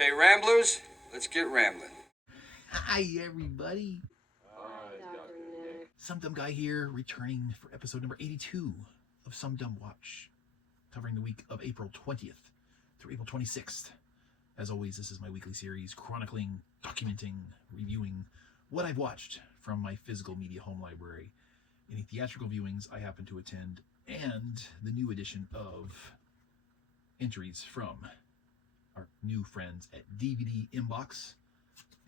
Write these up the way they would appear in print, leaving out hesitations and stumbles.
Okay, Ramblers, let's get rambling. Hi, everybody. Hi, Dr. Nick. SumDum Guy here, returning for episode number 82 of SumDumWatch, covering the week of April 20th through April 26th. As always, this is my weekly series chronicling, documenting, reviewing what I've watched from my physical media home library, any theatrical viewings I happen to attend, and the new edition of entries from our new friends at DVD Inbox,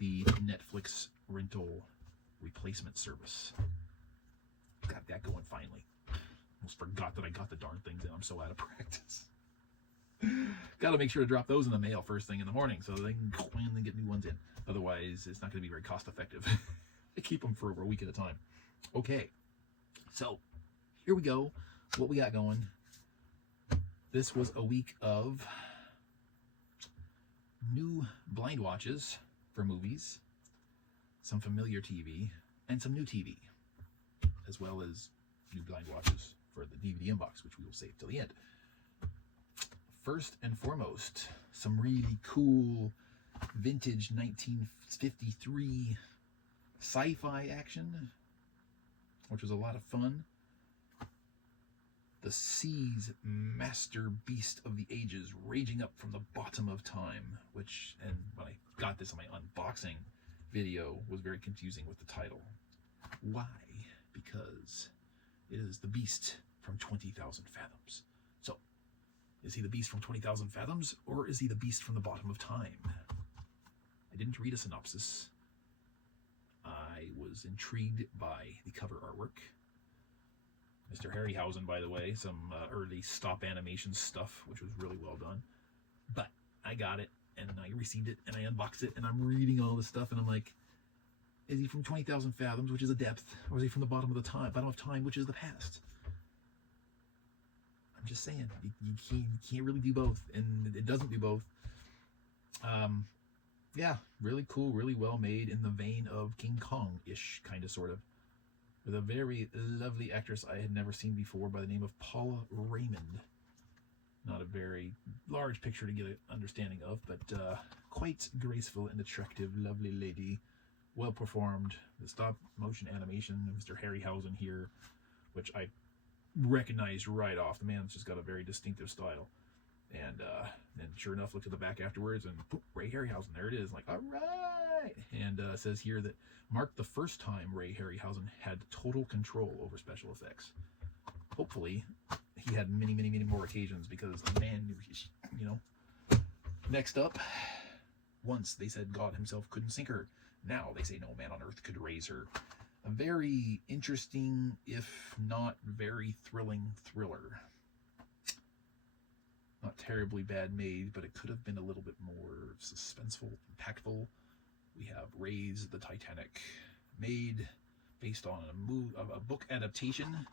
the Netflix rental replacement service. Got that going finally. Almost forgot that I got the darn things in. I'm so out of practice. Got to make sure to drop those in the mail first thing in the morning so they can finally get new ones in. Otherwise, it's not going to be very cost effective to keep them for over a week at a time. Okay, so here we go. What we got going. This was a week of new blind watches for movies, some familiar TV, and some new TV, as well as new blind watches for the DVD Inbox, which we will save till the end. First and foremost, some really cool vintage 1953 sci-fi action, which was a lot of fun. The sea's master beast of the ages raging up from the bottom of time, which, and when I got this in my unboxing video, was very confusing with the title. Why? Because it is the beast from 20,000 fathoms. So, is he the beast from 20,000 fathoms, or is he the beast from the bottom of time? I didn't read a synopsis. I was intrigued by the cover artwork. Mr. Harryhausen, by the way, some early stop animation stuff, which was really well done. But I got it, and I received it, and I unboxed it, and I'm reading all this stuff, and I'm like, is he from 20,000 fathoms, which is the depth, or is he from the bottom of time, which is the past? I'm just saying, you can't really do both, and it doesn't do both. Yeah, really cool, really well made, in the vein of King Kong-ish, kind of, sort of, with a very lovely actress I had never seen before by the name of Paula Raymond. Not a very large picture to get an understanding of, but quite graceful and attractive, lovely lady. Well performed. The stop motion animation, Mr. Harryhausen here, which I recognized right off. The man's just got a very distinctive style. And sure enough, looked at the back afterwards, and poof, Ray Harryhausen, there it is. Like, all right. And it says here that marked the first time Ray Harryhausen had total control over special effects. Hopefully, he had many, many, many more occasions, because the man knew his, Next up, once they said God himself couldn't sink her. Now they say no man on earth could raise her. A very interesting, if not very thrilling thriller. Not terribly bad made, but it could have been a little bit more suspenseful, impactful. We have Raise the Titanic, made based on a book adaptation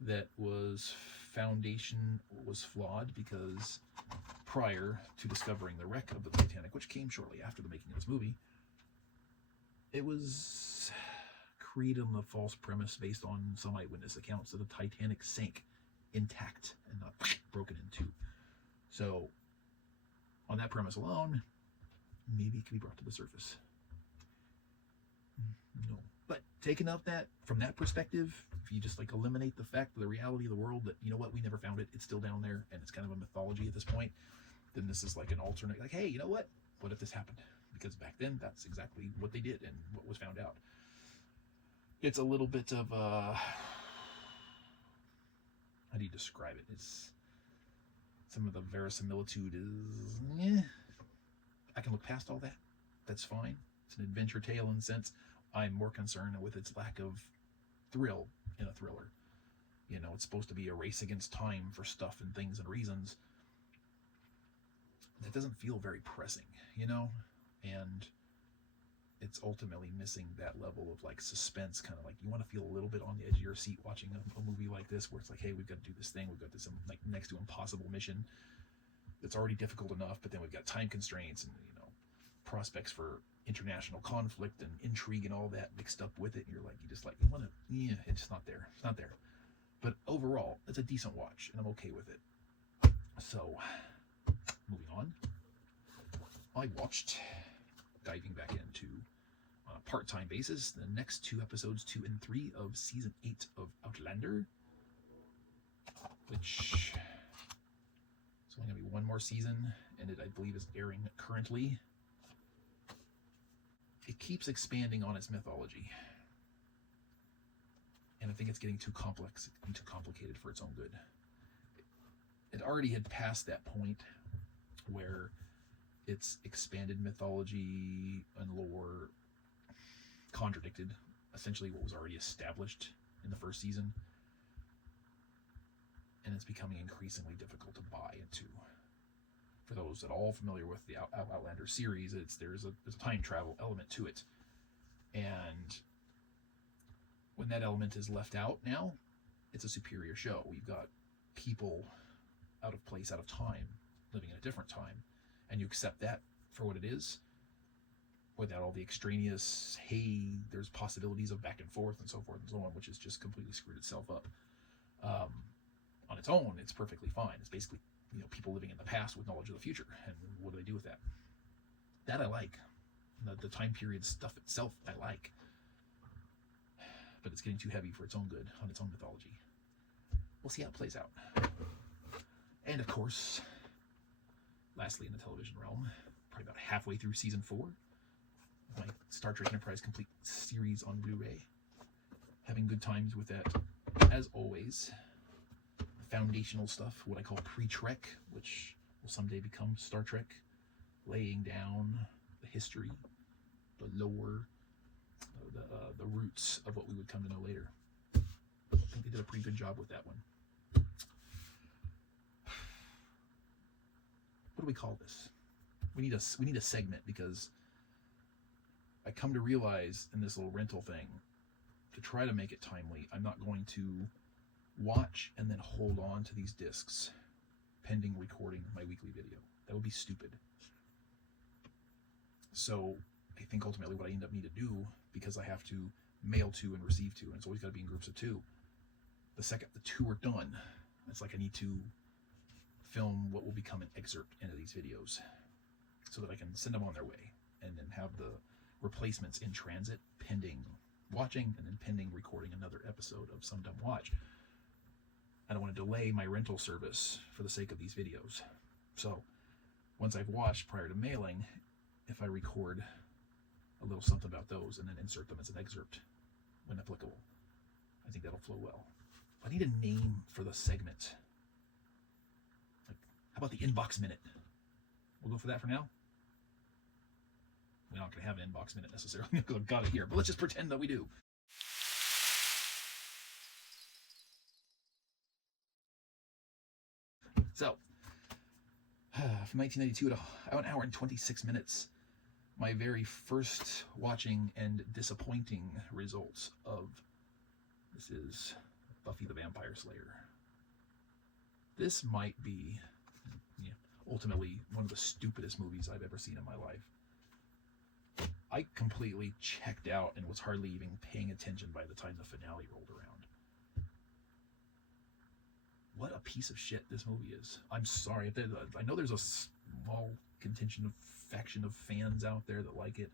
that foundation was flawed, because prior to discovering the wreck of the Titanic, which came shortly after the making of this movie, it was created on a false premise based on some eyewitness accounts that the Titanic sank intact and not broken in two. So, on that premise alone, maybe it can be brought to the surface. No. But taking out that, from that perspective, if you just eliminate the fact of the reality of the world that, we never found it, it's still down there, and it's kind of a mythology at this point, then this is an alternate, hey, you know what? What if this happened? Because back then, that's exactly what they did and what was found out. It's a little bit of how do you describe it? It's some of the verisimilitude is, I can look past all that. That's fine. It's an adventure tale in a sense. I'm more concerned with its lack of thrill in a thriller. It's supposed to be a race against time for stuff and things and reasons. That doesn't feel very pressing, and it's ultimately missing that level of suspense, kind of you want to feel a little bit on the edge of your seat watching a movie like this, where it's hey, we've got to do this thing, we've got this next to impossible mission that's already difficult enough, but then we've got time constraints and prospects for international conflict and intrigue and all that mixed up with it. And you want to, it's not there. But overall, it's a decent watch, and I'm okay with it. So, moving on. I watched, diving back into, on a part-time basis, the next 2 episodes, 2 and 3 of season 8 of Outlander, which is only going to be one more season, and it, I believe, is airing currently. It keeps expanding on its mythology, and I think it's getting too complex and too complicated for its own good. It already had passed that point where its expanded mythology and lore contradicted essentially what was already established in the first season, and it's becoming increasingly difficult to buy into. For those at all familiar with the Outlander series, there's a time travel element to it, and when that element is left out now, it's a superior show. We've got people out of place, out of time, living in a different time, and you accept that for what it is, without all the extraneous, hey, there's possibilities of back and forth and so forth and so on, which has just completely screwed itself up. On its own, it's perfectly fine. It's basically, people living in the past with knowledge of the future, and what do they do with that? That I like. The time period stuff itself, I like. But it's getting too heavy for its own good, on its own mythology. We'll see how it plays out. And of course, lastly in the television realm, probably about halfway through season 4 of my Star Trek Enterprise Complete series on Blu-ray. Having good times with that, as always. Foundational stuff, what I call pre-Trek, which will someday become Star Trek, laying down the history, the lore, the roots of what we would come to know later. I think they did a pretty good job with that one. What do we call this? We need a segment, because I come to realize in this little rental thing, to try to make it timely, I'm not going to watch and then hold on to these discs pending recording my weekly video. That would be stupid. So I think ultimately what I end up need to do, because I have to mail to and receive to, and it's always got to be in groups of 2. The second the 2 are done, it's like I need to film what will become an excerpt into these videos so that I can send them on their way, and then have the replacements in transit pending watching, and then pending recording another episode of SumDumWatch. I don't want to delay my rental service for the sake of these videos. So once I've watched prior to mailing, if I record a little something about those and then insert them as an excerpt when applicable, I think that'll flow well. I need a name for the segment. Like, how about the Inbox Minute? We'll go for that for now. We're not going to have an Inbox Minute necessarily. I've got it here, but let's just pretend that we do. So, from 1992 to 1 hour and 26 minutes, my very first watching and disappointing results of this is Buffy the Vampire Slayer. This might be, ultimately one of the stupidest movies I've ever seen in my life. I completely checked out and was hardly even paying attention by the time the finale rolled around. What a piece of shit this movie is. I'm sorry. I know there's a small faction of fans out there that like it.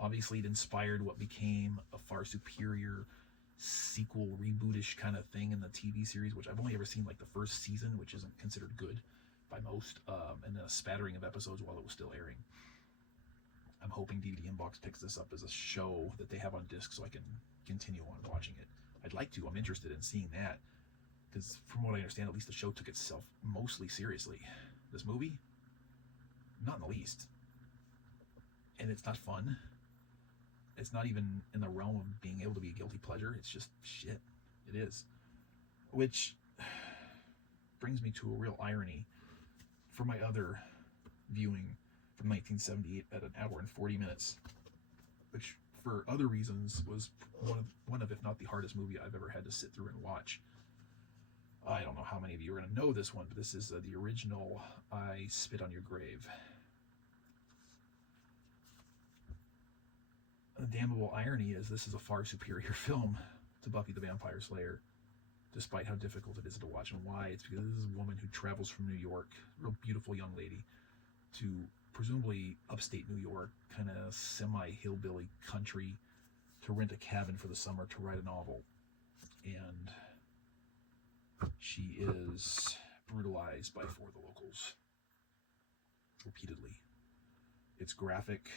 Obviously, it inspired what became a far superior sequel, rebootish kind of thing in the TV series, which I've only ever seen like the first season, which isn't considered good by most, and then a spattering of episodes while it was still airing. I'm hoping DVD Inbox picks this up as a show that they have on disc so I can continue on watching it. I'd like to. I'm interested in seeing that, because from what I understand, at least the show took itself mostly seriously. This movie, not in the least. And it's not fun. It's not even in the realm of being able to be a guilty pleasure. It's just shit. It is. Which brings me to a real irony for my other viewing from 1978 at 1 hour and 40 minutes, which for other reasons was one of, if not the hardest movie I've ever had to sit through and watch. I don't know how many of you are going to know this one, but this is the original I Spit on Your Grave. The damnable irony is this is a far superior film to Buffy the Vampire Slayer, despite how difficult it is to watch. And why? It's because this is a woman who travels from New York, a real beautiful young lady, to presumably upstate New York, kind of semi-hillbilly country, to rent a cabin for the summer to write a novel. And she is brutalized by 4 of the locals repeatedly. It's graphic.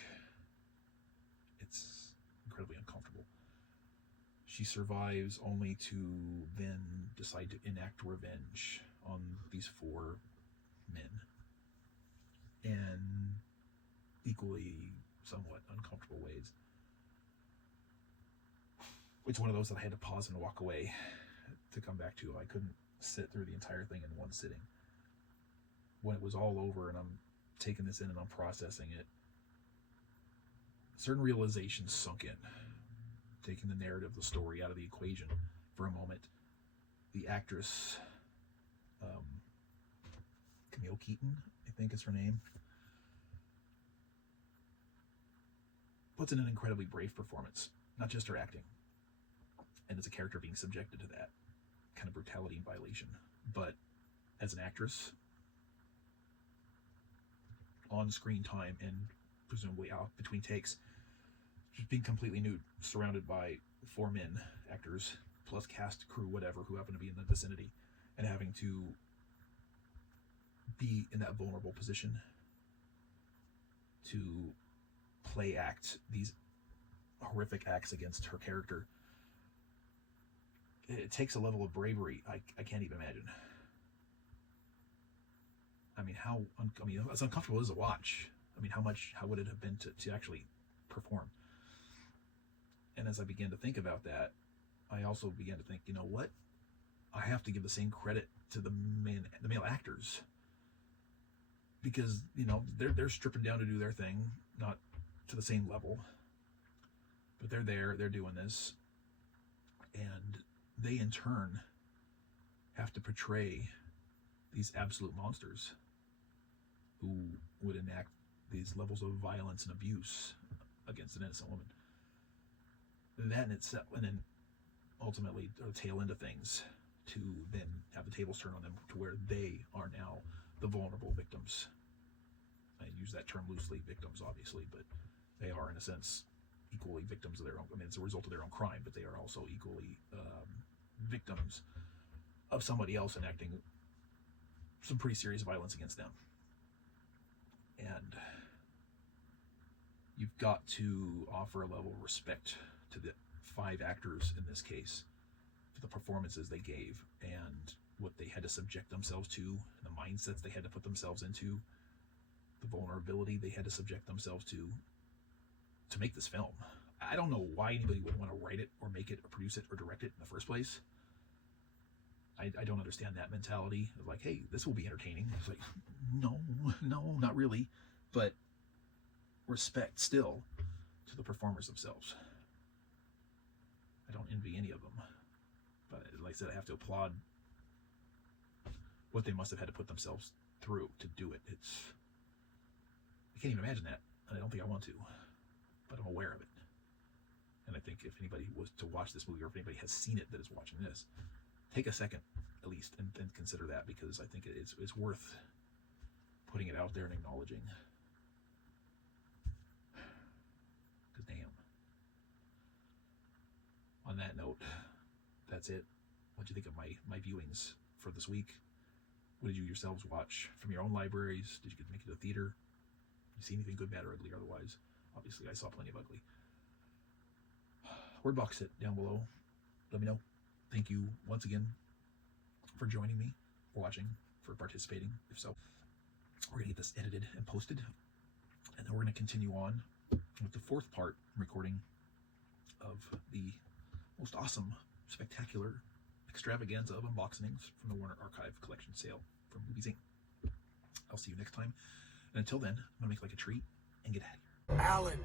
It's incredibly uncomfortable. She survives only to then decide to enact revenge on these 4 men in equally somewhat uncomfortable ways. It's one of those that I had to pause and walk away to come back to. I couldn't sit through the entire thing in one sitting. When it was all over and I'm taking this in and I'm processing it, certain realizations sunk in, taking the narrative, the story out of the equation for a moment. The actress, Camille Keaton, I think is her name, puts in an incredibly brave performance. Not just her acting, and as a character being subjected to that kind of brutality and violation, but as an actress, on-screen time and presumably out between takes, just being completely nude, surrounded by 4 men, actors, plus cast, crew, whatever, who happen to be in the vicinity, and having to be in that vulnerable position to play act these horrific acts against her character. It takes a level of bravery I can't even imagine. I mean, as uncomfortable as a watch. I mean, how would it have been to actually perform? And as I began to think about that, I also began to think, you know what? I have to give the same credit to the male actors, because they're stripping down to do their thing, not to the same level, but they're doing this, and they in turn have to portray these absolute monsters who would enact these levels of violence and abuse against an innocent woman. That in itself, and then ultimately the tail end of things, to then have the tables turn on them to where they are now the vulnerable victims. I use that term loosely, victims obviously, but they are in a sense equally victims of their own. I mean, it's a result of their own crime, but they are also equally victims of somebody else enacting some pretty serious violence against them. And you've got to offer a level of respect to the 5 actors in this case for the performances they gave and what they had to subject themselves to, the mindsets they had to put themselves into, the vulnerability they had to subject themselves to make this film. I don't know why anybody would want to write it or make it or produce it or direct it in the first place. I don't understand that mentality of like, hey, this will be entertaining. It's like, no, not really. But respect still to the performers themselves. I don't envy any of them. But like I said, I have to applaud what they must have had to put themselves through to do it. I can't even imagine that. And I don't think I want to. But I'm aware of it. And I think if anybody was to watch this movie, or if anybody has seen it that is watching this, take a second at least and consider that, because I think it's worth putting it out there and acknowledging. Because damn. On that note, that's it. What do you think of my viewings for this week? What did you yourselves watch from your own libraries? Did you get to make it to the theater? Did you see anything good, bad, or ugly otherwise? Obviously, I saw plenty of ugly. Word box it down below. Let me know. Thank you once again for joining me, for watching, for participating. If so, we're going to get this edited and posted. And then we're going to continue on with the 4th part recording of the most awesome, spectacular extravaganza of unboxings from the Warner Archive Collection sale from Movies Inc. I'll see you next time. And until then, I'm going to make like a treat and get out of here. Alan!